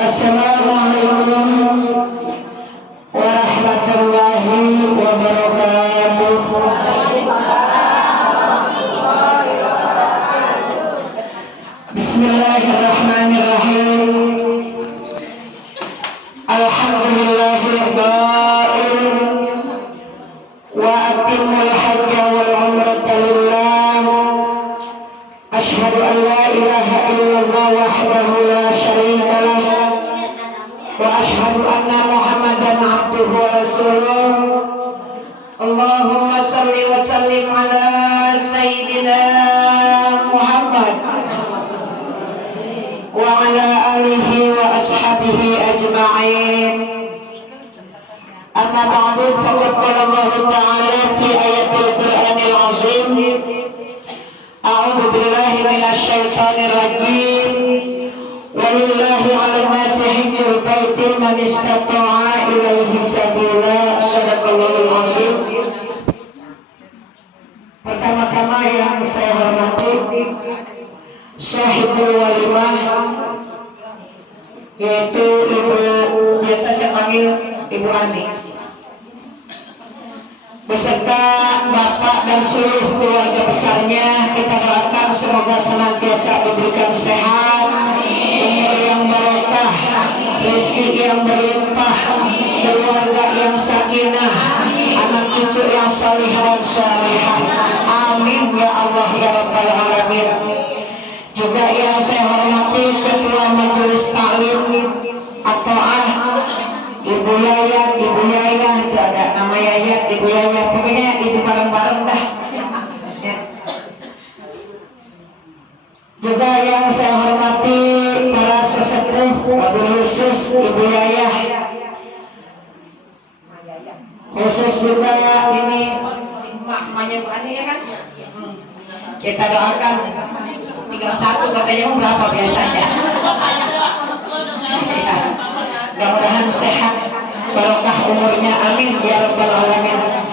Assalamualaikum warahmatullahi wabarakatuh. Bismillahirrahmanirrahim. Alhamdulillahirabbil wa atimul hajja wal umrata lillah. Asyhadu an la ilaha illallah wahdahu la syarika lah. Wa asyhadu anna Muhammadan abduhu wa rasuluh. Allahumma shalli wa sallim ala sayyidina Muhammad wa ala alihi wa ashabihi ajma'in. Amma ba'du, faqad qala Allah ta'ala fi ayatil Qur'anil 'azim. A'udzu billahi minasy syaithanir rajim. Walillahi 'alan nasi hajjul baiti man istata'a ilaihi sabila. Shadaqallahul 'azim. Pertama-tama yang saya hormati Syahidul Walimah, yaitu Ibu, biasa saya panggil Ibu Ani, beserta Bapak dan seluruh keluarga besarnya. Kita doakan semoga senantiasa diberikan sehat, umur yang barokah, rezeki yang berlimpah, keluarga yang sakinah, anak cucu yang salih dan salihah. Amin ya Allah ya Rabbal Alamin. Juga yang saya hormati Ketua Majelis Taklim Ato'ah, Ibu Yaya, itu ada nama Yaya, Ibu Yaya, pokoknya ibu bareng-bareng dah ya. Juga yang saya hormati para sesepuh, wabil khusus Ibu Yaya, khusus juga ini emaknya Bu Ani ya kan. Kita doakan tinggal satu, katanya berapa biasanya ya. Mudah-mudahan sehat, barokah umurnya, amin ya Rabbal Alamin.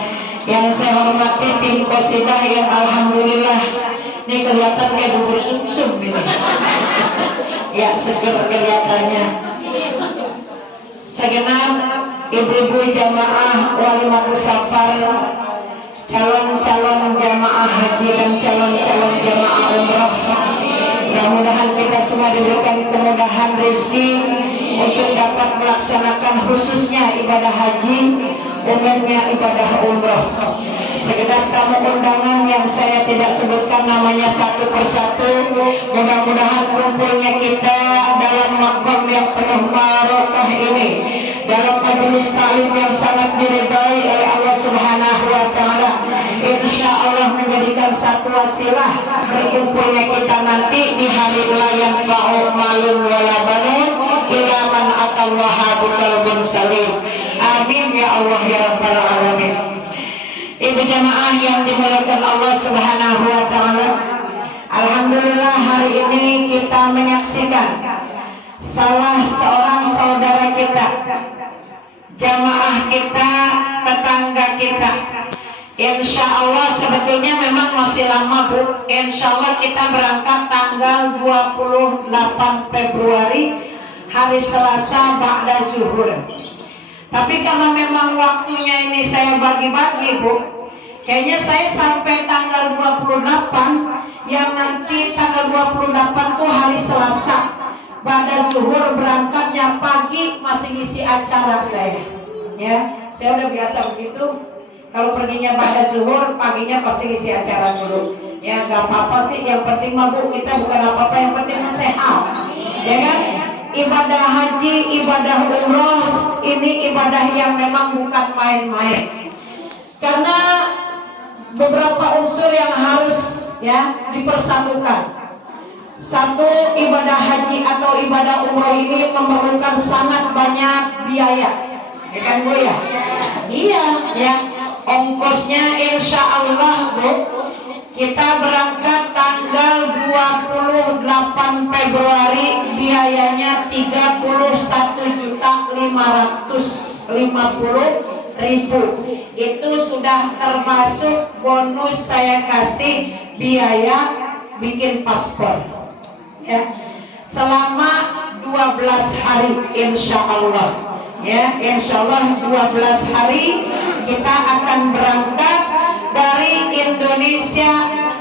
Yang saya hormati tim Qasidah yang alhamdulillah ini kelihatan kayak bubur sumsum ini ya, seger kelihatannya. Segenap ibu-ibu jamaah Walimatus Safar, calon-calon jamaah haji dan calon-calon jamaah umrah, mudah-mudahan kita semua diberikan kemudahan rezeki untuk dapat melaksanakan khususnya ibadah haji, umumnya ibadah umrah. Sekedar tamu undangan yang saya tidak sebutkan namanya satu persatu, mudah-mudahan kumpulnya kita dalam makom yang penuh barokah ini, dalam majelis taklim yang sangat diridhai oleh Allah Subhanahu wa taala, insya Allah menjadikan satu wasilah berkumpulnya kita nanti di hari la yanfa'u malun wala banun illa man atallaha biqalbin salim. Amin ya Allah ya Rabbal Alamin. Ibu jamaah yang dimuliakan Allah Subhanahu wa taala, alhamdulillah hari ini kita menyaksikan salah seorang saudara kita, jamaah kita, tetangga kita. Insya Allah sebetulnya memang masih lama Bu. Insya Allah kita berangkat tanggal 28 Februari hari Selasa ba'da zuhur. Tapi karena memang waktunya ini saya bagi-bagi Bu, kayaknya saya sampai tanggal 28, yang nanti tanggal 28 tuh hari Selasa pada zuhur, berangkatnya pagi masih ngisi acara saya ya. Saya udah biasa begitu, kalau perginya pada zuhur, paginya pasti ngisi acara dulu ya. Gak apa-apa sih, yang penting mah Bu, kita bukan apa-apa, yang penting sehat ya kan. Ibadah haji, ibadah umroh ini ibadah yang memang bukan main-main, karena beberapa unsur yang harus ya dipersatukan. Satu, ibadah haji atau ibadah umroh ini memerlukan sangat banyak biaya ya kan Bu ya. Iya ya, ongkosnya insya Allah Bu, kita berangkat tanggal 28 Februari, biayanya 31.550.000. Itu sudah termasuk bonus saya kasih biaya bikin paspor ya. Selama 12 hari insya Allah. Ya, insya Allah 12 hari kita akan berangkat dari Indonesia,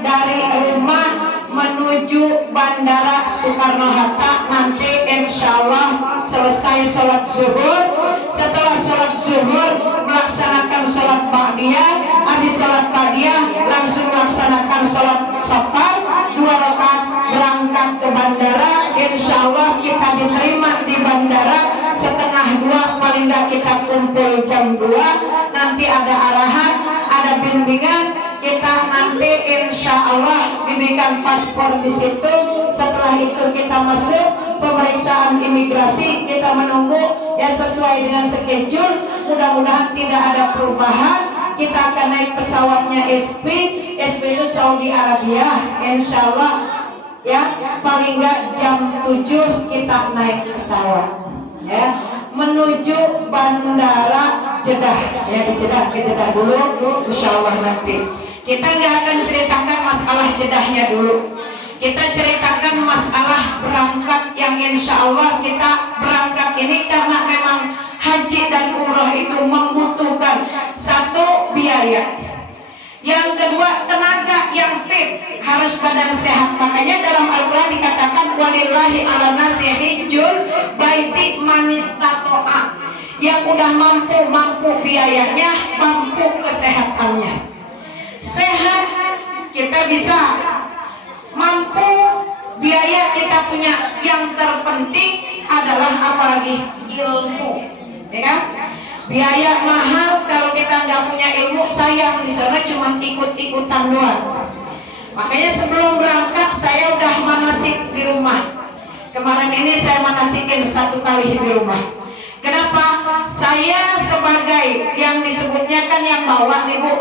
dari rumah menuju Bandara Soekarno-Hatta. Nanti insya Allah selesai sholat zuhur. Setelah sholat zuhur melaksanakan sholat ba'diyah. Habis sholat ba'diyah langsung melaksanakan sholat syafar 2 rakaat, berangkat ke bandara. Insya Allah kita diterima di bandara setengah 2, paling nggak kita kumpul jam 2. Nanti ada arahan, ada bimbingan. Kita nanti insya Allah diberikan paspor di situ. Setelah itu kita masuk pemeriksaan imigrasi. Kita menunggu ya sesuai dengan schedule. Mudah-mudahan tidak ada perubahan. Kita akan naik pesawatnya SP itu Saudi Arabia. Insya Allah ya paling nggak jam 7 kita naik pesawat ya menuju bandara Jeddah. Ya di Jeddah, ke Jeddah dulu. Insya Allah nanti kita nggak akan ceritakan masalah Jeddahnya dulu. Kita ceritakan masalah berangkat yang insya Allah kita berangkat ini karena memang haji dan umroh itu membutuhkan satu biaya, yang kedua tenaga yang fit, harus badan sehat. Makanya dalam Al-Quran dikatakan walillahi ala nasi hijjul baiti man istata'a, yang udah mampu biayanya, mampu kesehatannya. Sehat kita bisa, mampu biaya kita punya. Yang terpenting adalah apalagi ilmu, ya kan? Biaya mahal kalau kita nggak punya ilmu, sayang di sana cuma ikut-ikutan doang. Makanya sebelum berangkat saya udah manasik di rumah. Kemarin ini saya manasikin 1 kali di rumah. Kenapa? Saya sebagai yang disebutnya kan yang bawa nih Bu,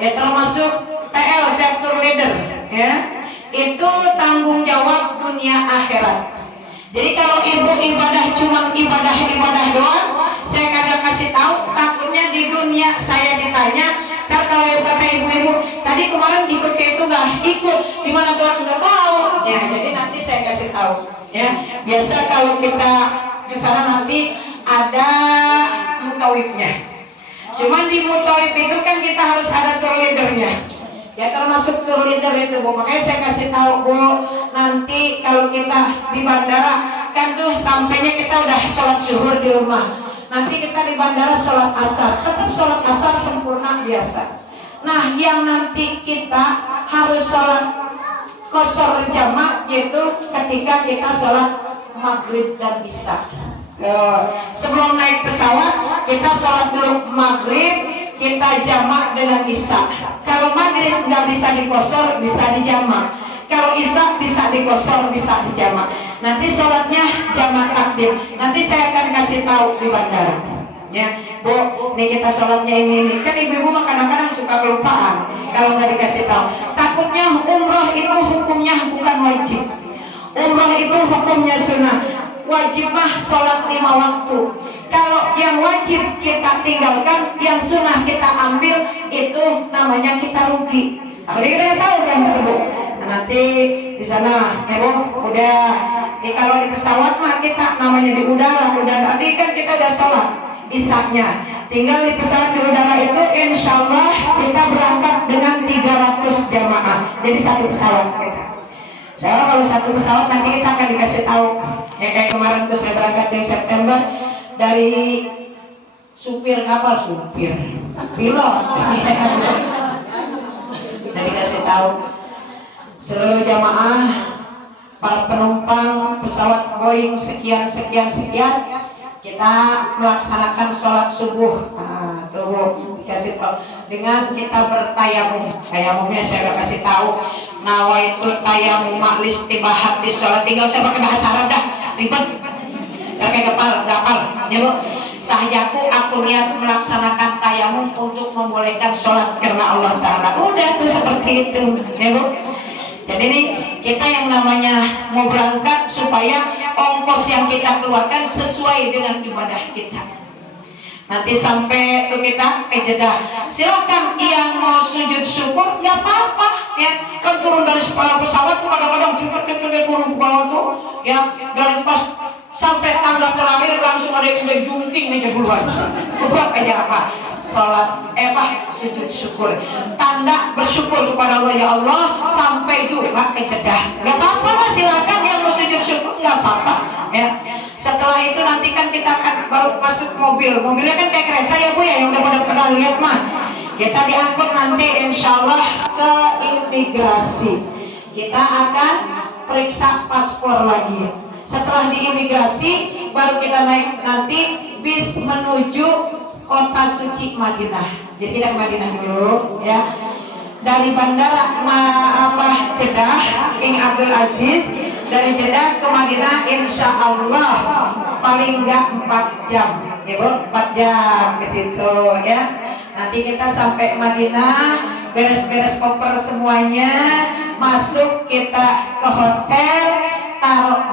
ya termasuk TL, sektor leader, ya itu tanggung jawab dunia akhirat. Jadi kalau ibu ibadah cuma ibadah doang, saya kagak kasih tahu, takutnya di dunia saya ditanya. Ntar kalau kata ibu-ibu tadi kemarin ikut ke itu nggak ikut, di mana Tuhan nggak tahu, ya jadi nanti saya kasih tahu. Ya biasa kalau kita di sana nanti ada mutawibnya. Cuman di mutawib itu kan kita harus ada tour leadernya. Ya termasuk tour leader itu Bu. Makanya saya kasih tahu Bu, nanti kalau kita di bandara kan tuh sampainya kita udah sholat zuhur di rumah. Nanti kita di bandara sholat asar, tetap sholat asar sempurna biasa. Nah yang nanti kita harus sholat qashar jamak yaitu ketika kita sholat maghrib dan isya. Sebelum naik pesawat kita sholat dulu maghrib, kita jamak dengan isya. Kalau maghrib nggak bisa diqashar, bisa dijamak. Kalau isya bisa diqashar, bisa dijamak. Nanti sholatnya jamak takdim. Nanti saya akan kasih tahu di bandara. Ya, Bu, nih kita sholatnya ini. Kan ibu-ibu kadang-kadang suka kelupaan kalau nggak dikasih tahu. Takutnya umroh itu hukumnya bukan wajib. Umroh itu hukumnya sunnah. Wajib mah sholat 5 waktu. Kalau yang wajib kita tinggalkan, yang sunnah kita ambil, itu namanya kita rugi. Nah, kita tahu kan Bu. Nah, nanti di sana, ya Bu, udah. Kalau di pesawat mah kita namanya di udara. Udah tadi kan kita udah sholat isaknya. Tinggal di pesawat di udara itu, insya Allah kita berangkat dengan 300 jamaah. Jadi 1 pesawat kita. Soalnya kalau 1 pesawat nanti kita akan dikasih tahu. Ya kayak kemarin tuh saya berangkat di September dari supir kapal, pilot. Dan dikasih tahu seluruh jamaah, para penumpang pesawat Boeing sekian, kita melaksanakan sholat subuh. Nah, tuh dikasih tahu dengan kita bertayamum. Tayamumnya saya udah kasih tahu. Nawaitul tayamum ma'lis tibahat di sholat. Tinggal saya pakai bahasa Arab dah, ribet. Pakai gapal, ya Bu. Sahajaku aku niat melaksanakan tayamum untuk membolehkan sholat karena Allah Ta'ala. Udah tuh seperti itu, ya Bu. Jadi ini kita yang namanya mau berangkat supaya ongkos yang kita keluarkan sesuai dengan ibadah kita. Nanti sampai tuh kita ke Jeddah, silakan yang mau sujud syukur nggak apa-apa ya. Kan turun dari kepala pesawat tuh kadang-kadang cepet turun ke bawah tuh ya, dari pas Sampai tangga terakhir langsung ada yang jungking aja keluar. Buat aja apa? Salat sujud syukur. Tanda bersyukur kepada Allah, ya Allah, sampai juga ke Jeddah. Gak apa-apa lah, silakan yang mau sujud syukur, gak apa-apa ya. Setelah itu nanti kan kita akan baru masuk mobil. Mobilnya kan kayak kereta ya Bu ya, yang udah pada pernah lihat mah. Kita diangkut nanti insya Allah ke imigrasi. Kita akan periksa paspor lagi. Setelah di imigrasi baru kita naik nanti bis menuju kota suci Madinah. Jadi kita ke Madinah dulu ya. Dari bandara Jeddah King Abdul Aziz, dari Jeddah ke Madinah insya Allah paling enggak 4 jam ya Bu, 4 jam ke situ ya. Nanti kita sampai Madinah, beres-beres koper semuanya, masuk kita ke hotel, taruh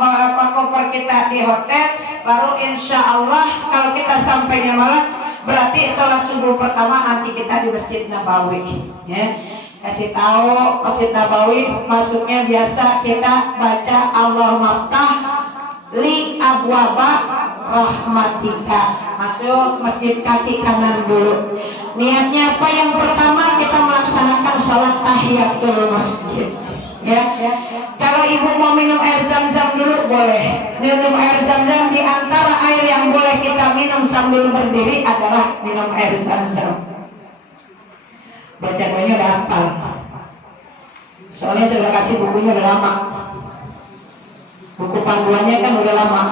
koper kita di hotel, baru insya Allah kalau kita sampainya malam, berarti sholat subuh pertama nanti kita di Masjid Nabawi ya. Kasih tahu Masjid Nabawi masuknya biasa kita baca Allahumma ftah li abwaba rahmatika. Masuk masjid kaki kanan dulu. Niatnya apa? Yang pertama kita melaksanakan sholat tahiyatul masjid ya. Kalau ibu mau minum air zam-zam dulu boleh. Minum air zam-zam, di antara air yang boleh kita minum sambil berdiri adalah minum air zam-zam. Baca doanya udah hafal. Soalnya saya udah kasih bukunya udah lama. Buku panduannya kan udah lama.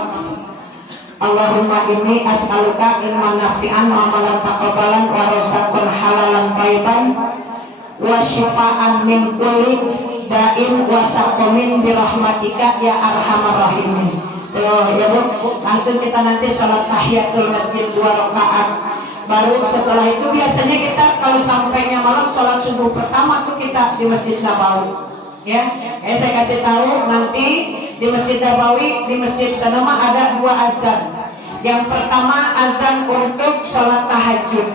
Allahumma inni as'aluka ilman nafi'an wa amalan taqabbalan wa rizqan halalan thayyiban wa shifaan min kulli da'in wa saqamin bi rahmatika ya arhamar rahimin. Tuh ya Bu, langsung kita nanti sholat tahiyatul masjid 2 rakaat. Baru setelah itu biasanya kita kalau sampainya malam sholat subuh pertama tuh kita di Masjid Nabawi ya. Saya kasih tahu nanti di Masjid Nabawi, di masjid sana mah ada 2 azan. Yang pertama azan untuk sholat tahajud.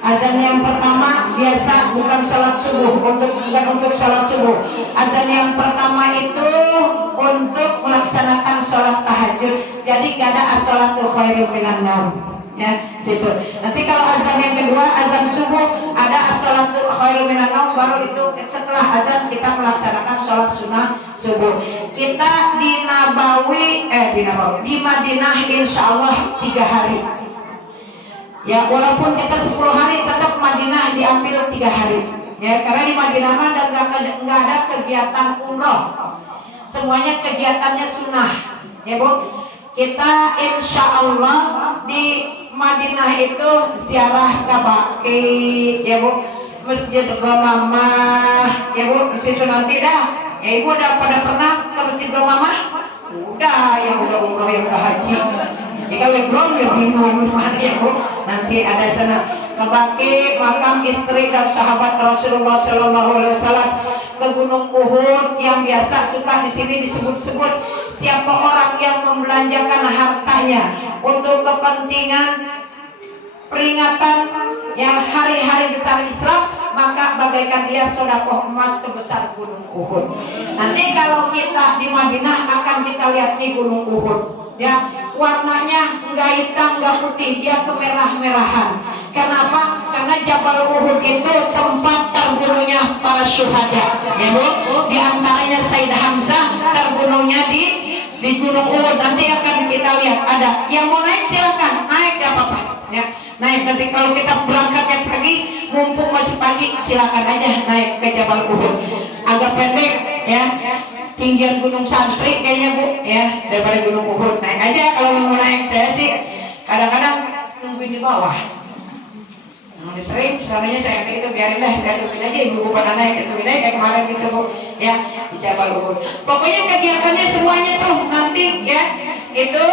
Azan yang pertama biasa bukan sholat subuh, bukan untuk sholat subuh. Azan yang pertama itu untuk melaksanakan sholat tahajud. Jadi gak ada as-sholatu khairum minan naum ya situ. Nanti kalau azan yang kedua, azan subuh, ada as-sholatu khairum minan naum, baru itu setelah azan kita melaksanakan sholat sunnah subuh. Kita di Nabawi, di Madinah insya Allah 3 hari ya. Walaupun kita 10 hari tetap Madinah diambil 3 hari ya, karena di Madinah mah nggak ada kegiatan umroh, semuanya kegiatannya sunnah ya Bu. Kita insya Allah di Madinah itu ziarah Kabaki ya Bu, Masjid Ghamamah ya Bu. Di situ nanti dah ya Ibu udah pada pernah ke Masjid Ghamamah? Udah, yang udah umroh, yang udah haji. Jika belum ya bingung ya Bu. Nanti ada sana Kabaki, makam istri dan sahabat Rasulullah SAW, ke Gunung Uhud yang biasa suka di sini disebut-sebut. Siapa orang yang membelanjakan hartanya untuk kepentingan peringatan yang hari-hari besar Islam, maka bagaikan dia sedekah emas sebesar Gunung Uhud. Nanti kalau kita di Madinah akan kita lihat di Gunung Uhud ya, warnanya enggak hitam enggak putih, dia kemerah-merahan. Kenapa? Karena Jabal Uhud itu tempat terbunuhnya para syuhada ya Bu. Di antaranya Sayyidah Hamzah terbunuhnya di Gunung Uhud. Nanti akan kita lihat ada yang mau naik, silakan naik, gak apa-apa ya. Naik nanti kalau kita berangkatnya pagi, mumpung masih pagi, silakan aja naik ke Jabal Uhud. Agak pendek ya, tinggian Gunung Santri kayaknya Bu ya, daripada Gunung Uhud. Naik aja kalau mau naik. Saya sih kadang-kadang nungguin di bawah. Udah sering, soalnya saya kayak itu biarin dah, saya tungguin aja ibu pada naik, tungguin aja kayak kemarin gitu Bu ya, di Jabal Uhud. Pokoknya kegiatannya semuanya tuh nanti ya, itu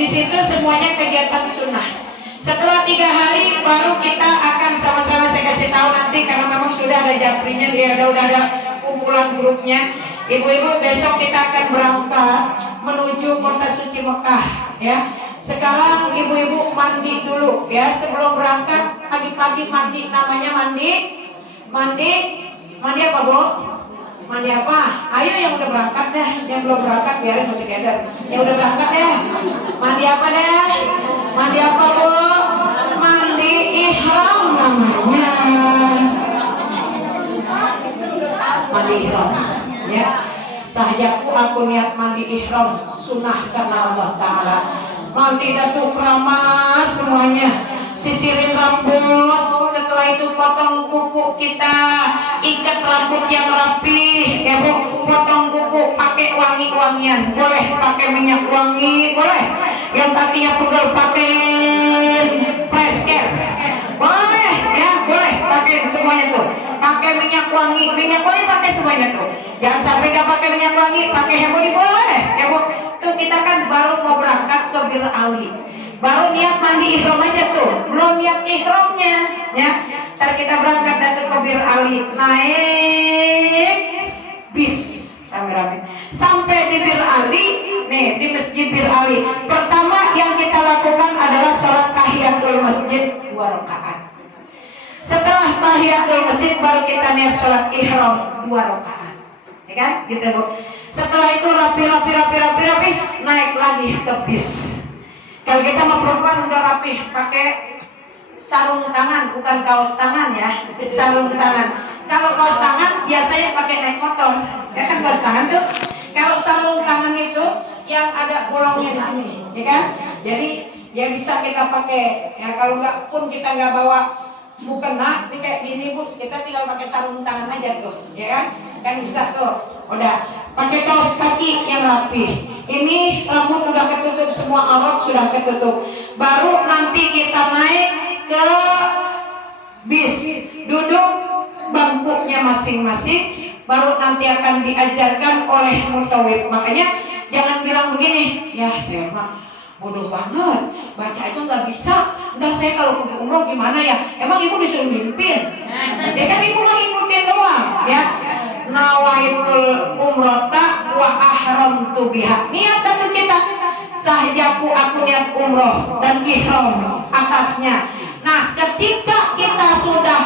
di situ semuanya kegiatan sunnah. Setelah 3 hari baru kita akan sama-sama, saya kasih tahu nanti karena memang sudah ada japrinya, dia udah ada kumpulan grupnya. Ibu-ibu besok kita akan berangkat menuju kota suci Mekah ya. Sekarang ibu-ibu mandi dulu ya sebelum berangkat. Pagi-pagi mandi, namanya mandi apa Bu? Mandi apa? Ayo yang udah berangkat deh, yang belum berangkat biarin masih keder. Yang udah berangkat deh, mandi apa deh? Mandi apa bu? Mandi ihram namanya. Mandi ihram, ya. Sahajaku aku niat mandi ihram sunnah karena Allah Taala. Mandi datu keramas semuanya, sisirin rambut, setelah itu potong kuku kita, ikat rambut yang rapi, ya bu, potong kuku pakai wangi-wangian, boleh pakai minyak wangi, boleh, yang kakinya pegel pakai press care, boleh, ya boleh pakai semuanya tuh, pakai minyak wangi pakai semuanya tuh, jangan sampai gak pakai minyak wangi, pakai hemodi boleh, ya bu. Tuh kita kan baru mau berangkat ke Bir Ali, baru niat mandi ihram aja tuh, belum niat ihramnya, ya. Ntar kita berangkat datang ke Bir Ali, naik bis rame-rame sampai di Bir Ali, nih di masjid Bir Ali. Pertama yang kita lakukan adalah sholat tahiyatul masjid 2 rakaat. Setelah tahiyatul masjid baru kita niat sholat ihram 2 rakaat. Ya kan? Gitu bu. Setelah itu rapi naik lagi ke bis. Kalau kita mau perempuan udah rapi, pakai sarung tangan, bukan kaos tangan ya, sarung tangan. Kalau kaos tangan biasanya pakai naik motor, ya kan kaos tangan tuh. Kalau sarung tangan itu yang ada bolongnya di sini, ya kan? Jadi ya bisa kita pakai. Ya kalau nggak pun kita nggak bawa mukena, ini kayak gini bu, kita tinggal pakai sarung tangan aja tuh, ya kan? Kan bisa tuh. Udah pakai kaos kaki yang rapi. Ini rambut udah ketutup, semua aurat sudah ketutup. Baru nanti kita naik ke bis, duduk bangkunya masing-masing. Baru nanti akan diajarkan oleh mutawib. Makanya jangan bilang begini, ya saya mah bodoh banget, baca aja nggak bisa. Ntar saya kalau pergi umroh gimana ya? Emang ibu disuruh mimpin? Ya kan ibu mau ngikutin doang, ya. Nawaitul umrota wa ahramtu biha. Niat datu kita. Sahajaku aku niat umroh dan ihram atasnya. Nah, ketika kita sudah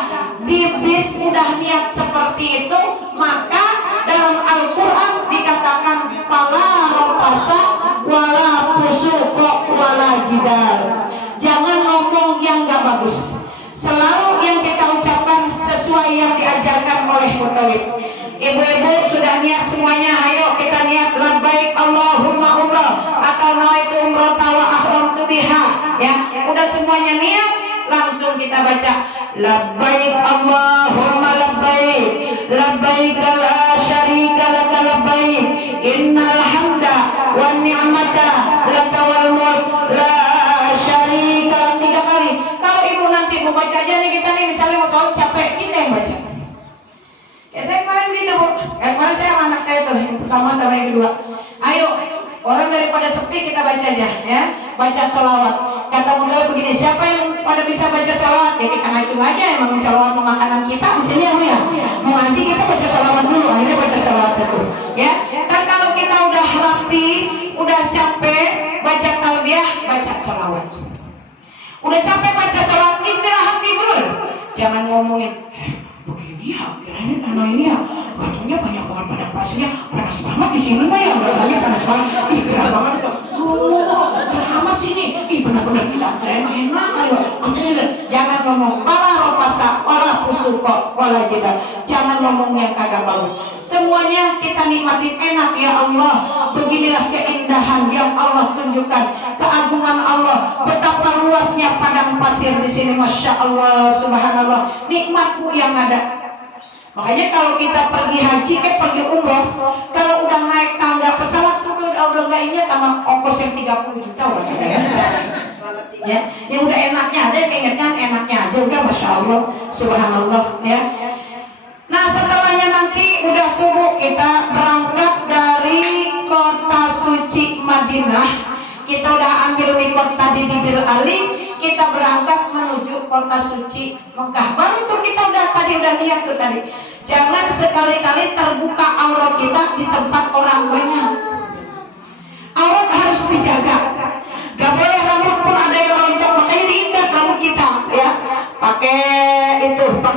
di bis udah niat seperti itu, maka dalam Al-Quran dikatakan pala rofasa wala fusuqa wala jidal. Jangan ngomong yang gak bagus. Selalu yang kita ucapkan sesuai yang diajarkan oleh mutawib. Ibu-ibu sudah niat semuanya, ayo kita niat labbaik Allahumma umrah atau nawaitu umrah wa ahramtu biha, ya. Udah semuanya niat, langsung kita baca labbaik Allahumma labbaik labbaik la syarika laka labbaik innal hamda wan ni'mata laka wal mulk la syarika. 3 kali. Kalau ibu nanti mau baca aja nih, kita nih misalnya mau tahu capek, kita yang baca. Ya saya kemarin gitu bu, kemarin saya sama anak saya tuh, yang pertama sama yang kedua. Ayo, orang daripada sepi kita baca aja, ya, baca sholawat. Kata mudah begini, siapa yang pada bisa baca sholawat? Ya kita ngacu aja, emang sholawat makanan kita di sini ya. Mau ngaji kita baca sholawat dulu, akhirnya baca sholawat itu, ya. Dan kalau kita udah rapi, udah capek, baca talbiyah, baca sholawat. Udah capek baca sholawat, istirahat tidur. Jangan ngomongin begini ya, kiranya tanah ini ya, katanya banyak banget padang pasirnya, panas banget di sini mah ya, banyak panas banget, ih gerah banget itu, gerah amat sini, ih benar-benar tidak enak, ayo, jangan ngomong pala ropasa, pala fusuqa, wala jidal, jangan ngomong yang kagak bagus. Semuanya kita nikmatin enak ya Allah. Beginilah keindahan yang Allah tunjukkan, keagungan Allah, betapa luasnya padang pasir di sini, masya Allah, subhanallah, nikmatmu yang ada. Makanya kalau kita pergi haji, pergi umroh, kalau udah naik tangga pesawat tuh udah nggak ingat sama ongkos yang 30 juta ya, yang udah enaknya ada, yang ingatkan enaknya aja, udah masya Allah, subhanallah, ya. Nah setelahnya nanti udah tubuh kita berangkat dari kota suci Madinah. Kita udah ambil mikot tadi di Bir Ali, kita berangkat menuju kota suci Mekah. Baru tuh kita udah niat tuh tadi. Jangan sekali-kali terbuka aurat kita di tempat orang banyak. Aurat harus dijaga. Gak boleh rambut pun ada yang rontok, makanya diikat rambut kita, ya. Pakai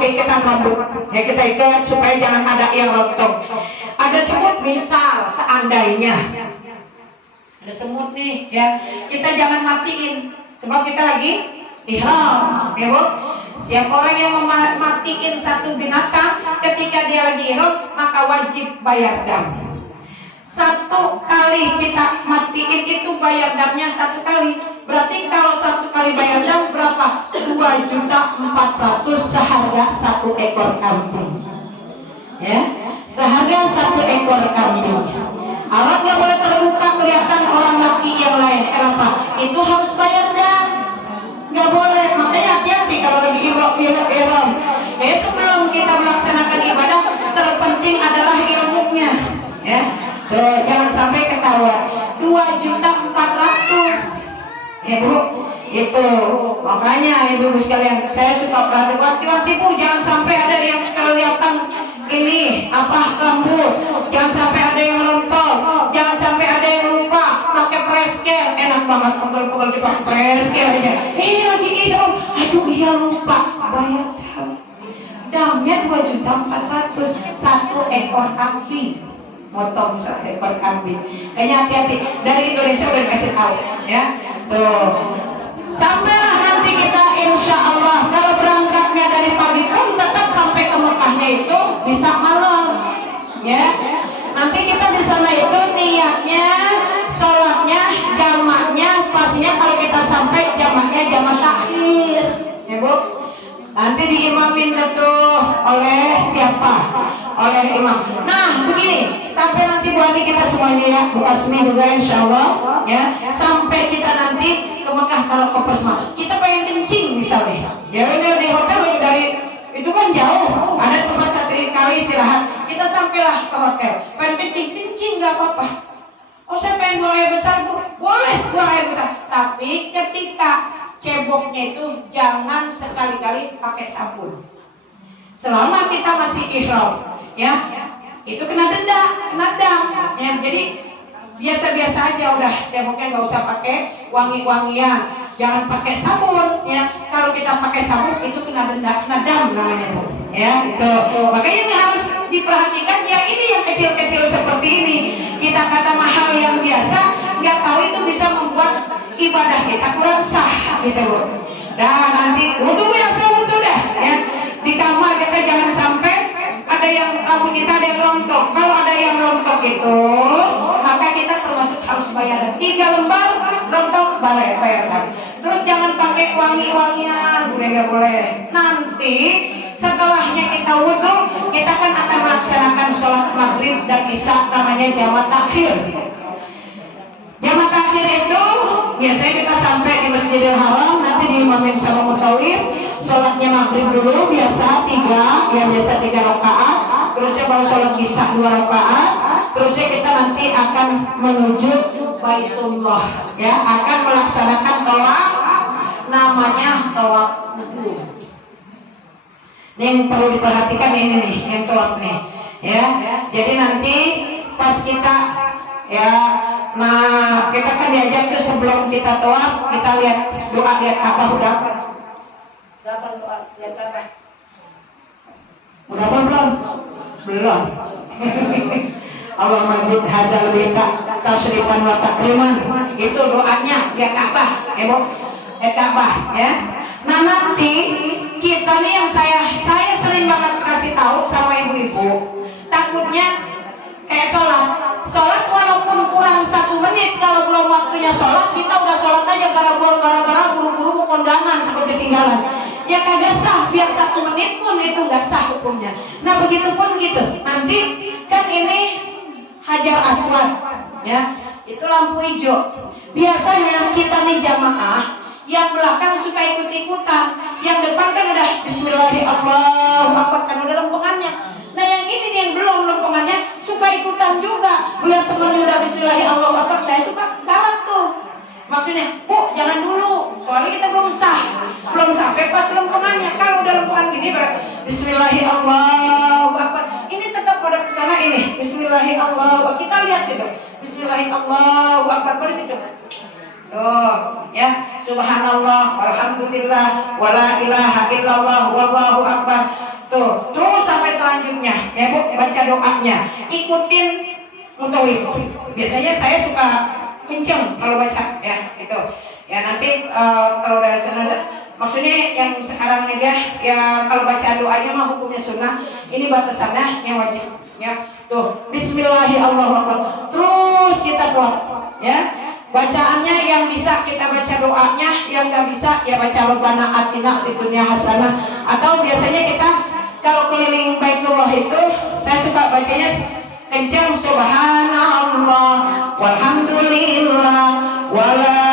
pakai iketan rambut. Ya kita ikat supaya jangan ada yang rontok. Ada semut misal seandainya ada semut nih ya, kita jangan matiin sebab kita lagi ihram, ya Bu. Siapa orang yang mematiin satu binatang ketika dia lagi ihram maka wajib bayar dam. Satu kali kita matiin itu bayar damnya satu kali. Berarti kalau satu kali bayar dam berapa? 2.400.000 seharga satu ekor kambing. Ya, seharga satu ekor kambing. Alat nggak boleh terbuka kelihatan orang laki yang lain. Kenapa? Itu harus bayar dam. Nggak boleh. Makanya hati-hati kalau lagi ihram. Sebelum kita melaksanakan ibadah, terpenting adalah ilmunya. Ya. Tuh, jangan sampai ketahuan 2.400.000 ya Bu, itu makanya ibu sekalian saya suka wanti-wanti Bu, jangan sampai ada yang kelihatan ini apa rambut, jangan sampai ada yang rontok, jangan sampai ada yang lupa pakai prescare. Enak banget pegel-pegel cepat prescare aja, lagi idom, aduh iya lupa bayar damnya 2.400.000 satu ekor kambing. Motong ekor kambing. Kayaknya hati-hati. Dari Indonesia udah kasih tahu, ya. Tuh. Sampailah nanti kita insya Allah kalau berangkatnya dari pagi pun tetap sampai ke Mekahnya itu bisa malam, ya. Nanti kita di sana itu niatnya, sholatnya, jamaknya, pastinya kalau kita sampai jamaknya jamak takhir, ya Bu. Nanti diimamin tuh oleh siapa? Oleh imam. Nah begini, sampai nanti Bu Ani kita semuanya ya, Bu Asmi juga insya Allah ya, sampai kita nanti ke Mekah kalau ke Persma, kita pengen kencing misalnya, ya udah di hotel udah dari itu kan jauh, ada tempat satu kali istirahat, kita sampailah ke hotel, pengen kencing nggak apa-apa. Oh saya pengen buang air besar Bu, boleh buang air besar, tapi ketika ceboknya itu jangan sekali-kali pakai sabun. Selama kita masih ihram, ya, itu kena denda, kena dam. Ya, jadi biasa-biasa aja udah, ceboknya nggak usah pakai wangi-wangian, jangan pakai sabun. Ya, kalau kita pakai sabun itu kena denda, kena dam namanya Bu. Ya, itu. Makanya ini harus diperhatikan. Ya ini yang kecil-kecil seperti ini. Kita kata mahal yang biasa, nggak tahu itu bisa membuat ibadah kita kurang sah gitu Bu. Dan nanti wudhu biasa wudhu dah ya. Di kamar kita jangan sampai ada yang rambut kita ada yang rontok. Kalau ada yang rontok itu maka kita termasuk harus bayar 3 lembar rontok bayar lagi. Terus jangan pakai wangi-wangian, udah nggak boleh. Nanti setelahnya kita wudhu, kita kan akan melaksanakan sholat maghrib dan isya, namanya jamak takhir. Jamak takhir itu biasanya kita sampai di Masjidil Haram, nanti diimamin sama mutawif, sholatnya maghrib dulu biasa 3, ya biasa 3 rakaat, terusnya baru sholat isya 2 rakaat, terusnya kita nanti akan menuju Baitullah, ya akan melaksanakan tawaf, namanya tawaf wudhu. Ini yang perlu diperhatikan ini nih, yang tawaf nih, ya. Jadi nanti pas kita ya, nah kita kan diajak tuh sebelum kita tawaf, kita lihat doa, lihat apa udah doa, lihat apa? Udah apa belum? Belum. Allah mazid hazal bita tasrifan wa takriman. Itu doanya, lihat Ka'bah, Bu. Lihat Ka'bah ya. Nah nanti kita nih yang saya sering banget kasih tahu sama ibu-ibu, takutnya kayak sholat walaupun kurang 1 menit, kalau belum waktunya sholat kita udah sholat aja gara-gara buru-buru mau kondangan takut ketinggalan, ya kagak sah. Biar 1 menit pun itu nggak sah hukumnya. Nah begitu pun gitu. Nanti kan ini Hajar Aswad ya, itu lampu hijau. Biasanya kita nih jamaah yang belakang suka ikut-ikutan, yang depan kan udah Bismillahirrahmanirrahim kan udah lempengannya. Nah yang ini nih yang belum lempengannya suka ikutan juga, lihat temannya udah Bismillahirrahmanirrahim, saya suka galak tuh. Maksudnya, Bu jangan dulu, soalnya kita belum sampai pas lempengannya. Kalau udah lempengan gini berarti Bismillahirrahmanirrahim. Ini tetap pada kesana ini Bismillahirrahmanirrahim. Kita lihat sih dong, Bismillahirrahmanirrahim. Boleh gitu. Oh, ya, subhanallah, alhamdulillah, wala ilaha illallah, wallahu akbar. Tuh, terus sampai selanjutnya, ya Bu, baca doanya. Ikutin mutawif. Biasanya saya suka kenceng kalau baca, ya, itu. Ya nanti kalau dari sana, maksudnya yang sekarang ini ya kalau baca doanya mah hukumnya sunnah. Ini batasannya yang wajib, ya. Tuh, Bismillahirrahmanirrahim. Terus kita doa, ya. Bacaannya yang bisa kita baca doanya, yang nggak bisa ya baca Rabbana atina fid dunya hasanah. Atau biasanya kita kalau keliling Baitullah itu saya suka bacanya kencang, subhanallah walhamdulillah wala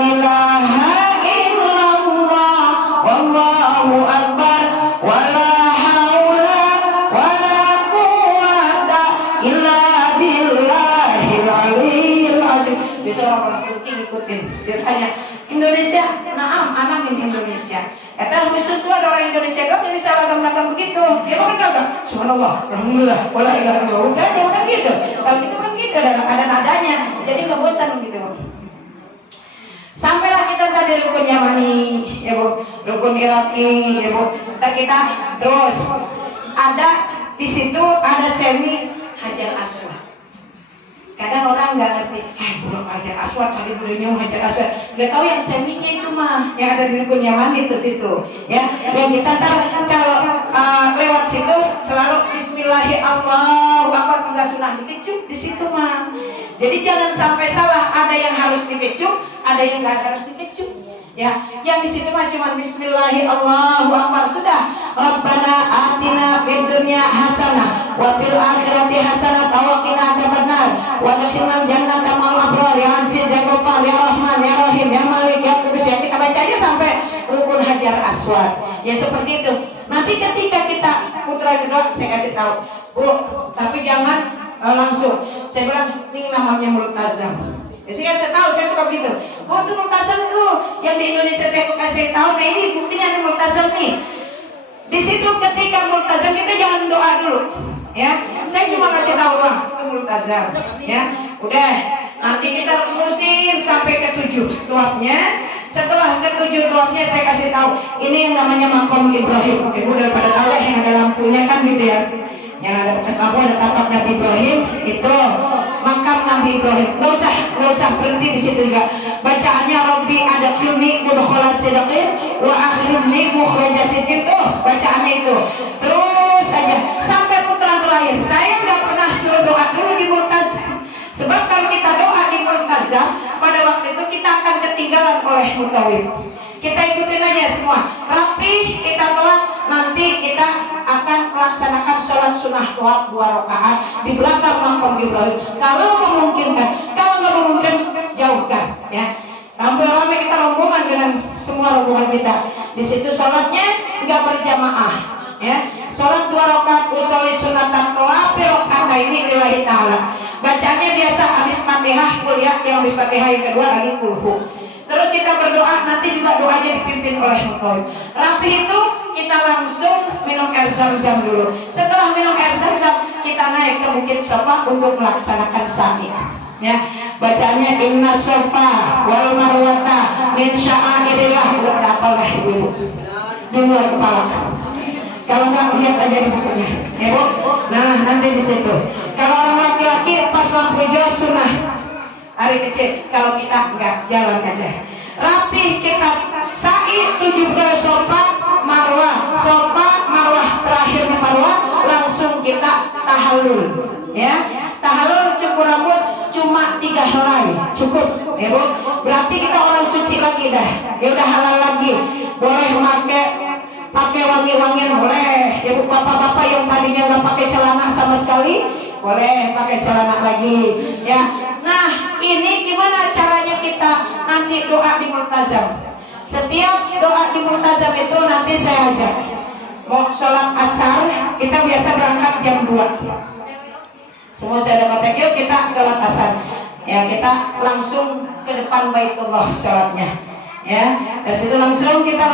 ilaha illallah wallahu akbar wala haula wala quwata illa billahil aliyil azim. Bisa orang Turki ngikutin, dia tanya Indonesia, naam, anak min Indonesia. Kata khusus tuh ada orang Indonesia dong yang bisa lagam-lagam begitu. Dia makan kagak? Subhanallah, alhamdulillah, wala ilaha illallah. Udah, dia makan gitu. Kalau gitu kan gitu, ada nadanya. Jadi nggak bosan gitu. Sampailah kita tadi rukun Yamani, ya Bu, rukun Iraki, ya Bu. Kita terus ada di situ ada semi Hajar Aswad. Kadang orang nggak ngerti, budak Hajar Aswad, tadi budanya Hajar Aswad, nggak tahu yang seminya itu mah yang ada di rukun Yaman itu situ, ya. Yang kita kalau lewat situ selalu Bismillahirrahmanirrahim, nggak sunnah dikecup di situ mah. Jadi jangan sampai salah, ada yang harus dikecup, ada yang nggak harus dikecup. Ya, yang di situ mah cuma Bismillahirrahmanirrahim sudah. Rabbana atina fid dunya hasanah wa fil akhirati hasanah wa qina adzabannar wa adkhilna jannata ma'al abrar ya aziz ya ghaffar ya rahman ya rahim ya malik ya qudus. Ya kita bacanya sampai rukun Hajar Aswad. Ya seperti itu. Nanti ketika kita putra kedua saya kasih tahu, Bu, tapi jangan langsung. Saya bilang ini namanya multazam. Jadi saya tahu, saya suka begitu. Oh itu multazam tuh, yang di Indonesia saya kasih tahu. Nah ini buktinya ada multazam nih. Di situ ketika multazam kita jangan doa dulu, ya. Saya cuma kasih tahu doang itu multazam, ya. Udah, nanti kita terusin sampai ke 7 tuapnya. Setelah ke 7 tuapnya saya kasih tahu. Ini yang namanya makom Ibrahim. Ibu daripada tahu yang ada lampunya kan gitu ya. Yang ada bekas lampu ada tapak Nabi Ibrahim itu makam Nabi Ibrahim. Gak usah berhenti di situ juga. Bacaannya Rabbi adkhilni mudkhala sidqin wa akhrijni mukhraja sidqin. Tuh bacaannya itu. Terus aja sampai putaran terakhir. Saya nggak pernah suruh doa dulu di multazam. Sebab kalau kita doa di multazam pada waktu itu kita akan ketinggalan oleh mutawif. Kita ikutin aja semua, rapi kita tolak. Nanti kita akan melaksanakan sholat sunnah tawaf 2 rakaat di belakang makom Ibrahim. Kalau memungkinkan, kalau nggak memungkinkan jauhkan, ya. Ramai-ramai kita rombongan dengan semua rombongan kita. Di situ sholatnya nggak berjamaah, ya. Sholat 2 rakaat usolli sunatan tawaf rakaat ini lillahi ta'ala. Bacaannya biasa habis Fatihah kuliah, yang habis Fatihah yang kedua lagi kulhu. Terus kita berdoa, nanti juga doanya dipimpin oleh mutawif. Rapi itu kita langsung minum air zam-zam dulu. Setelah minum air zam-zam, kita naik ke Bukit Safa untuk melaksanakan sa'i. Ya, bacaannya inna safa wal marwata min sya'airillah. Udah apalah ibu di luar kepala. Kalau nggak lihat aja di bukunya, ya Bu. Nah nanti di situ. Kalau orang laki-laki pas lampu hijau sunnah. Hari kecil, kalau kita enggak jalan aja. Rapi kita sa'i 17 sofa marwah, terakhir di marwah langsung kita tahallul, ya. Tahallul cukur rambut cuma 3 helai, cukup, ya Bu. Berarti kita orang suci lagi dah. Ya udah halal lagi. Boleh pakai wangi-wangian boleh. Ya Bu, bapak-bapak yang tadinya nggak pakai celana sama sekali, boleh pakai celana lagi, ya. Nah, ini gimana caranya kita nanti doa di multazam? Setiap doa di multazam itu nanti saya ajak. Mau sholat asar, kita biasa berangkat jam 2. Semua saya dapat yuk kita sholat asar. Ya, kita langsung ke depan Baitullah sholatnya. Ya, dari situ langsung kita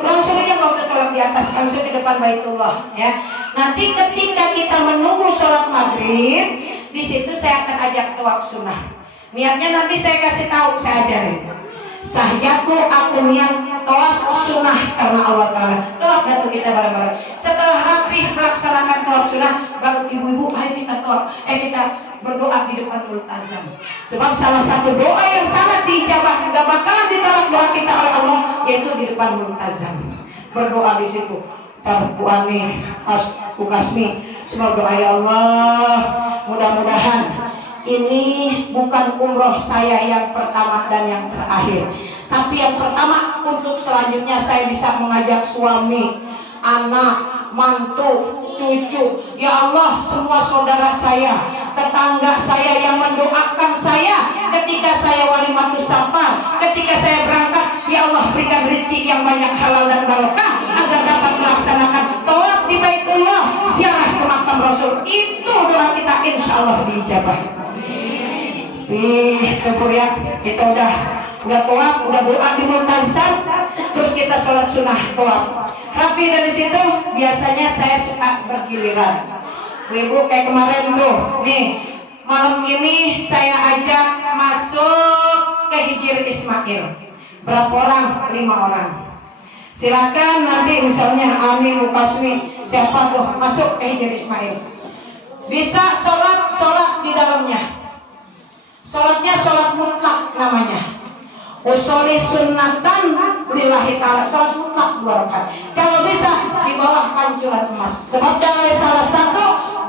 langsung aja nggak usah sholat di atas, langsung di depan Baitullah. Ya, nanti ketika kita menunggu sholat maghrib, di situ saya akan ajak tawaf sunnah. Niatnya nanti saya kasih tahu, saya ajarin. Sahyaku aku niat tawaf sunnah karena Allah Ta'ala. Tawaf datu kita bareng-bareng. Setelah rapi melaksanakan tawaf sunnah, baru ibu-ibu ayo kita tawaf, kita berdoa di depan multazam. Sebab salah satu doa yang sangat diijabah, gak bakalan ditolak doa kita oleh Allah, yaitu di depan multazam. Berdoa di situ. Bu Ani, Bu Kasmi, semua doa ya Allah. Mudah-mudahan ini bukan umroh saya yang pertama dan yang terakhir, tapi yang pertama untuk selanjutnya saya bisa mengajak suami, anak, mantu, cucu, ya Allah, semua saudara saya, tetangga saya yang mendoakan saya ketika saya walimatus safar, ketika saya berangkat, ya Allah berikan rezeki yang banyak halal dan barokah agar dapat melaksanakan tawaf di Baitullah, ziarah ke makam Rasul. Itu doa kita insya Allah diijabah. Kemudian kita udah tawaf, udah doa di multazam, terus kita sholat sunnah tawaf. Tapi dari situ biasanya saya suka bergiliran. Ibu kayak kemarin tuh, nih malam ini saya ajak masuk ke Hijir Ismail. Berapa orang? 5 orang. Silakan nanti misalnya Ami, Mukasmi, siapa tuh masuk ke Hijir Ismail. Bisa sholat di dalamnya. Sholatnya sholat mutlak namanya. Usoli sunnatan lillahi ta'ala, sholat mutlak 2 rakaat. Kalau bisa di bawah pancuran emas. Sebab dari salah satu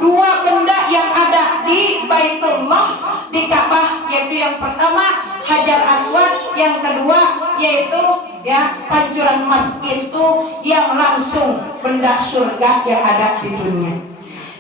2 benda yang ada di Baitullah, di Ka'bah, yaitu yang pertama Hajar Aswad, yang kedua yaitu ya pancuran emas, itu yang langsung benda surga yang ada di dunia.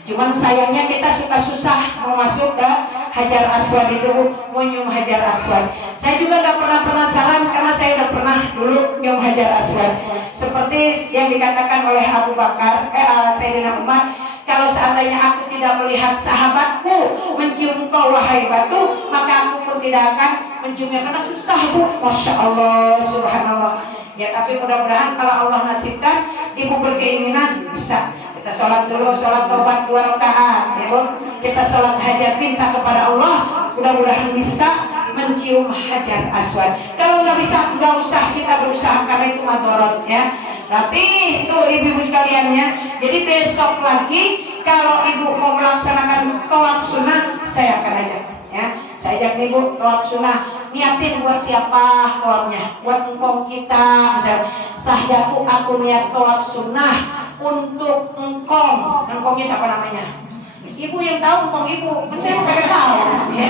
Cuman sayangnya kita suka susah mau masuk ke Hajar Aswad itu, mau nyium Hajar Aswad. Saya juga gak pernah penasaran karena saya udah pernah dulu nyium Hajar Aswad. Seperti yang dikatakan oleh Abu Bakar, Sayyidina Umar, kalau seandainya aku tidak melihat sahabatku mencium kau wahai batu, maka aku pun tidak akan menciumnya karena susah Bu. Masya Allah, subhanallah. Ya tapi mudah-mudahan kalau Allah nasibkan ibu berkeinginan bisa. Kita sholat dulu, sholat taubat 2 rakaat, ya Bu. Kita sholat hajat, minta kepada Allah, mudah-mudahan bisa mencium Hajar Aswad. Kalau nggak bisa, nggak usah kita berusaha karena itu madorot ya. Tapi itu ibu-ibu sekaliannya. Jadi besok lagi kalau ibu mau melaksanakan tawaf sunnah, saya akan ajak ya. Saya ajak ibu tawaf sunnah. Niatin buat siapa tawafnya? Buat engkong kita, misalnya sahdaku aku niat tawaf sunnah untuk engkong. Engkongnya siapa namanya? Ibu yang tahu, engkong ibu. Kan saya pengen tahu ya.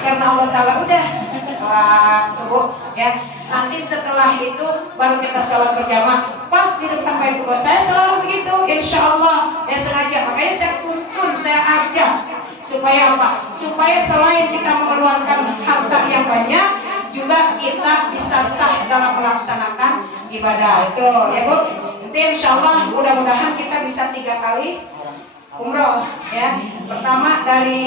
Karena Allah Ta'ala udah Bu ya. Nanti setelah itu baru kita sholat berjamaah pas di depan Baitullah. Saya selalu begitu, insya Allah ya, sengaja. Makanya saya tuntun, saya ajak supaya apa? Supaya selain kita mengeluarkan harta yang banyak, juga kita bisa sah dalam melaksanakan ibadah itu ya Bu. Nanti insya Allah mudah-mudahan kita bisa 3 kali umroh ya. Pertama dari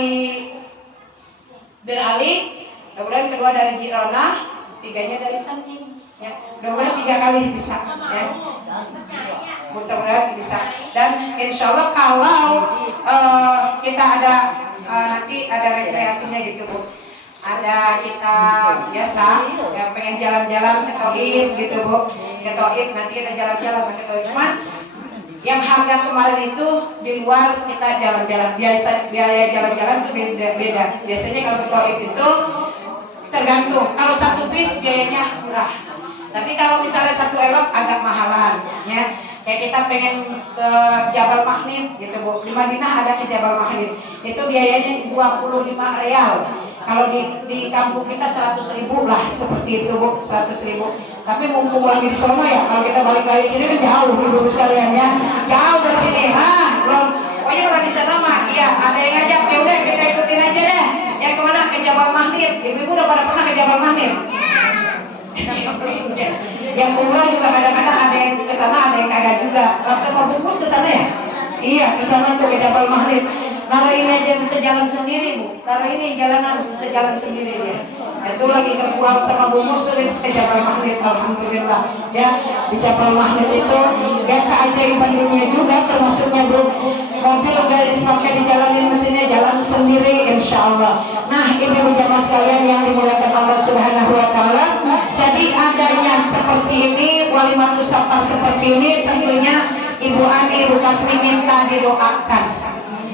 Bir Ali, kemudian kedua dari Jirona, 3-nya dari Tanjing ya. Mudah-mudahan 3 kali bisa ya. Mudah-mudahan bisa. Dan insya Allah kalau kita ada nanti ada rekreasinya gitu Bu. Ada kita biasa yang pengen jalan-jalan ke Taif gitu Bu. Ke Taif nanti kita jalan-jalan ke Taif. Cuman yang harga kemarin itu di luar kita jalan-jalan, biaya jalan-jalan itu beda. Biasanya kalau ke Taif itu tergantung. Kalau 1 bis biayanya murah. Tapi kalau misalnya 1 elok agak mahalan ya. Kayak kita pengen ke Jabal Mahnin gitu Bu. Di Madinah ada ke Jabal Mahnin. Itu biayanya 25 real. Kalau di kampung kita 100.000 lah, seperti itu Bu, 100.000. Tapi mumpung lagi di sono ya, kalau kita balik lagi sini kan jauh ibu sekalian ya. Jauh dari sini. Belum. Pokoknya kalau di sana mah iya, ada yang ngajak, ya udah kita ikutin aja deh. Ya kemana? Ke Jabal Mahnin. Ibu udah pada pernah ke Jabal Mahnin? Yang umroh juga kadang-kadang ada yang ke sana, ada yang kagak juga. Kalau mau bungkus ke sana ya? Iya, ke sana tuh ke Jabal Mahnin. Kalau ini aja bisa jalan sendiri Bu. Kalau ini jalanan bisa jalan sendiri dia. Itu lagi kebuang sama Bu Mus tuh ke Jabal Mahnin, alhamdulillah. Ya, di Jabal Mahnin itu ya keajaiban dunia juga termasuknya Bu. Mobil nggak dipakai dijalanin mesinnya, jalan sendiri insya Allah. Nah ini jamaah sekalian yang dimuliakan Allah Subhanahu Wa Taala. Jadi adanya seperti ini safar seperti ini tentunya Ibu Ani, Ibu Kasmi minta didoakan.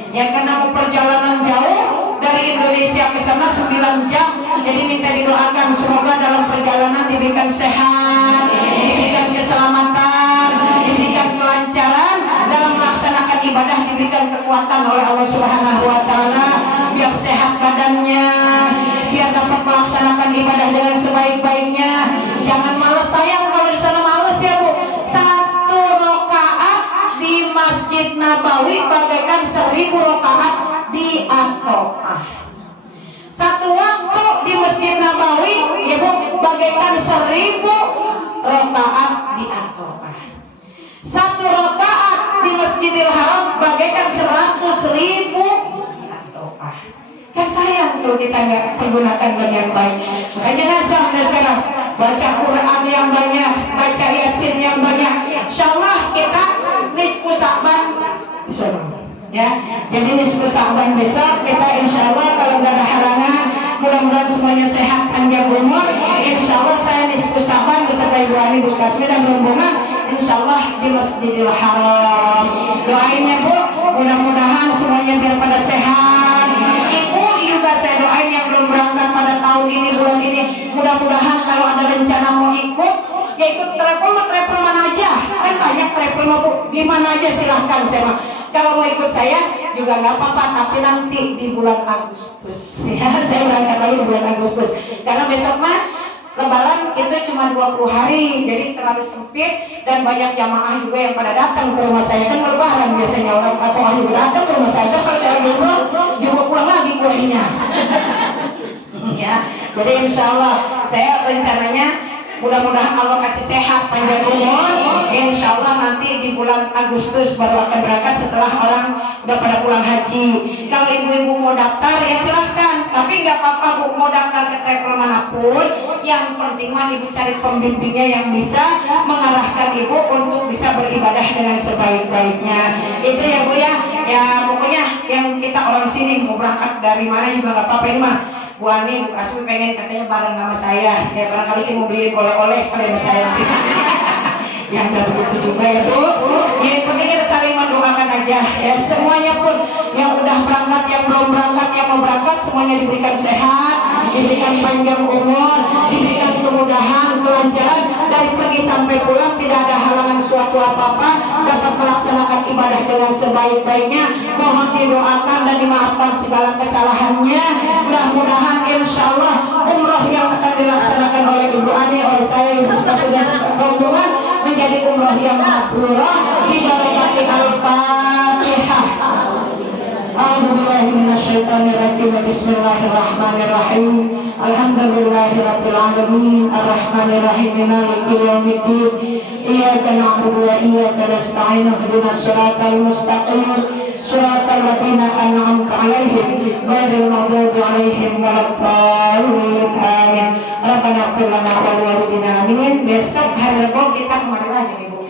Ya karena mau perjalanan jauh dari Indonesia ke sana 9 jam, jadi minta didoakan semoga dalam perjalanan diberikan sehat, diberikan keselamatan, diberikan kelancaran dalam melaksanakan ibadah, diberikan kekuatan oleh Allah Subhanahu wa taala, biar sehat badannya, biar dapat melaksanakan ibadah dengan sebaik-baiknya. Jangan malas sayang, kalau di sana malas ya Bu. 1 rakaat di Masjid Nabawi bagaikan 1000 rakaat di At-Taufah. 1 waktu di Masjid Nabawi ya Bu bagaikan 1000 rakaat di At-Taufah. 1 rakaat di Masjidil Haram bagaikan 100.000 At-Taufah. Kan sayang kalau kita nggak pergunakan yang baik. Makanya nasab sekarang baca Quran yang banyak, baca Yasin yang banyak. Insyaallah kita nisfu Sa'ban ya. Jadi nisfu Sa'ban besok kita insyaallah kalau nggak ada halangan, mudah-mudahan semuanya sehat panjang umur. Insyaallah saya nisfu Sa'ban beserta Ibu Ani, Bu Kasmi dan rombongan insyaallah di Masjidil Haram. Doainnya Bu, mudah-mudahan semuanya biar pada sehat. Ibu juga saya doain yang belum berangkat pada tahun ini, bulan ini, mudah-mudahan kalau ada rencana mau ikut, ya ikut travel mana aja, kan banyak travel mau Bu, gimana aja silahkan saya. Kalau mau ikut saya juga nggak apa-apa, tapi nanti di bulan Agustus ya, saya berangkat lagi di bulan Agustus karena besok mah Lebaran itu cuma 20 hari, jadi terlalu sempit dan banyak jamaah juga yang pada datang ke rumah saya. Kan Lebaran biasanya orang atau ahli datang ke rumah saya, kalau saya jomblo juga pulang lagi kuenya. Ya, jadi insya Allah saya rencananya mudah-mudahan Allah kasih sehat panjang umur. Insya Allah nanti di bulan Agustus baru akan berangkat setelah orang udah pada pulang haji. Kalau ibu-ibu mau daftar ya silahkan, tapi nggak apa-apa Bu, mau daftar ke travel manapun, yang penting mah ibu cari pembimbingnya yang bisa mengarahkan ibu untuk bisa beribadah dengan sebaik-baiknya. Itu ya Bu ya. Ya pokoknya yang kita orang sini mau berangkat dari mana juga nggak apa-apa. Ini mah Bu Ani, Bu Kasmi pengen katanya bareng sama saya. Ya barangkali kita mau beli oleh-oleh pada saya. Yang nggak begitu juga ya Bu. Yang penting kita saling mendoakan aja. Ya semuanya pun yang udah berangkat, yang belum berangkat, yang mau berangkat semuanya diberikan sehat, diberikan panjang umur, diberikan kemudahan, kelancaran dari pergi sampai pulang tidak ada halangan suatu apa-apa, dapat melaksanakan ibadah dengan sebaik-baiknya. Mohon didoakan dan dimaafkan segala kesalahannya. Mudah-mudahan insya Allah umroh yang akan dilaksanakan oleh Ibu Ani, oleh saya, Ibu Stafir dan rombongan menjadi umroh yang mabrurah di barakati Al-Fatihah. A'udzubillahi minasyaitonirrajim. Bismillahirrahmanirrahim. Alhamdulillahirabbil alamin arrahmanirrahim maliki yaumiddin. Iyyaka na'budu wa iyyaka nasta'in. Ihdinas siratal mustaqim. Shiratal ladzina an'amta 'alaihim ghairil maghdubi 'alaihim waladdallin. Amin. Rabbana ighfir lana wa liwalidina amin. Besok hari Rabu kita kemari lagi nih Bu,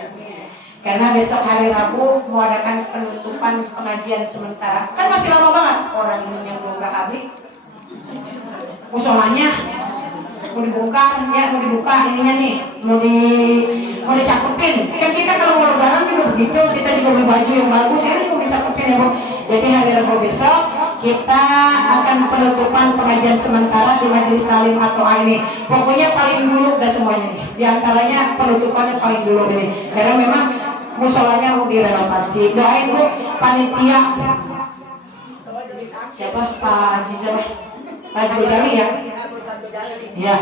karena besok hari Rabu mau adakan penutupan pengajian sementara. Kan masih lama banget, orang ini yang belum habis musolanya mau dibongkar ya, mau dibuka ininya nih, mau dicakepin. Kan kita kalau mau lebaran juga begitu, kita juga beli baju yang bagus ya, mau dicakepin ya Bu. Jadi hari Rabu besok kita akan penutupan pengajian sementara di Majelis Talim atau ini. Pokoknya paling dulu dah semuanya nih. Di antaranya penutupannya paling dulu ini. Karena memang musolanya mau direnovasi. Doain Bu panitia. Siapa? Pak Haji siapa? Pak Haji Gojali ya? Ya,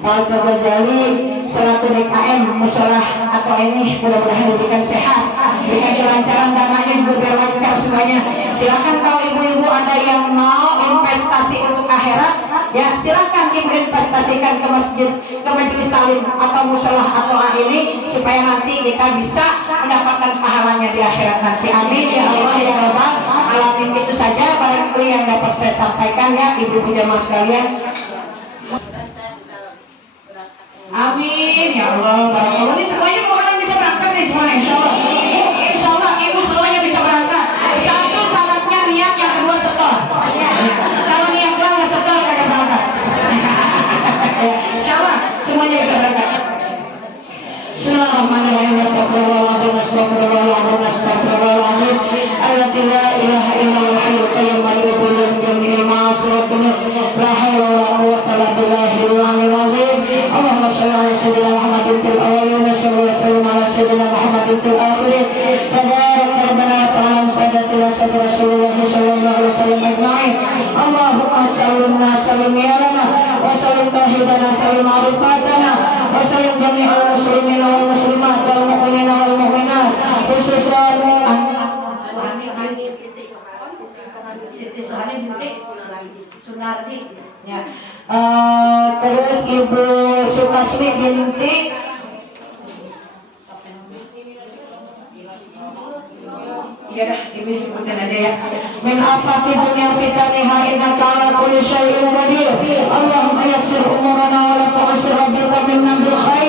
Pak Ustaz Gojali selaku DKM musolah atau ini mudah-mudahan diberikan sehat, diberikan kelancaran, dananya juga biar lancar semuanya. Silakan kalau ibu-ibu ada yang mau investasi untuk akhirat, ya silakan ibu investasikan ke masjid, ke majelis talim atau musolah atau ini supaya nanti kita bisa mendapatkan pahalanya di akhirat nanti. Amin ya Allah ya Rabbal alamin. Itu saja barangkali yang dapat saya sampaikan ya ibu-ibu jamaah sekalian. Amin ya Allah. Ini semuanya bakalan bisa berangkat nih semua insya Allah. Insya Allah ibu semuanya bisa berangkat. Satu syaratnya niat, yang kedua setor. Kalau niat doang nggak setor nggak ada berangkat. Insya Allah semuanya bisa berangkat. Bismillahirrahmanirrahim. astaghfirullahaladzim astaghfirullahaladzim allati la ilaha illallah hayyul qayyum wa atubu ilaih min jami'il ma'asi wa dhunub la haula wa la quwwata illa billahil aliyyil azim. Allahumma shalli ala sayyidina Muhammadin fil awwalin wa sallim ala sayyidina Muhammadin fil akhirin. Tabarak rabbana wa ta'ala sadatina sayyid Rasulullah sallallahu alaihi wasallam ajma'in. Allahumma sallimna sallim ya lana wa sallim tauhidana sallim ma'rifatana wa sallim jami'al muslimina wal muslimat wal mu'minina wal mu'minat khususan Siti Sohani binti Sunardi ya. Terus Ibu Sukasmi binti ya dah, ini sebutin aja ya. Min afati dunia fitaniha innaka ala kulli syai'in qadir. Allahumma yassir umurana wa la tu'assir rabbika minna bil khair.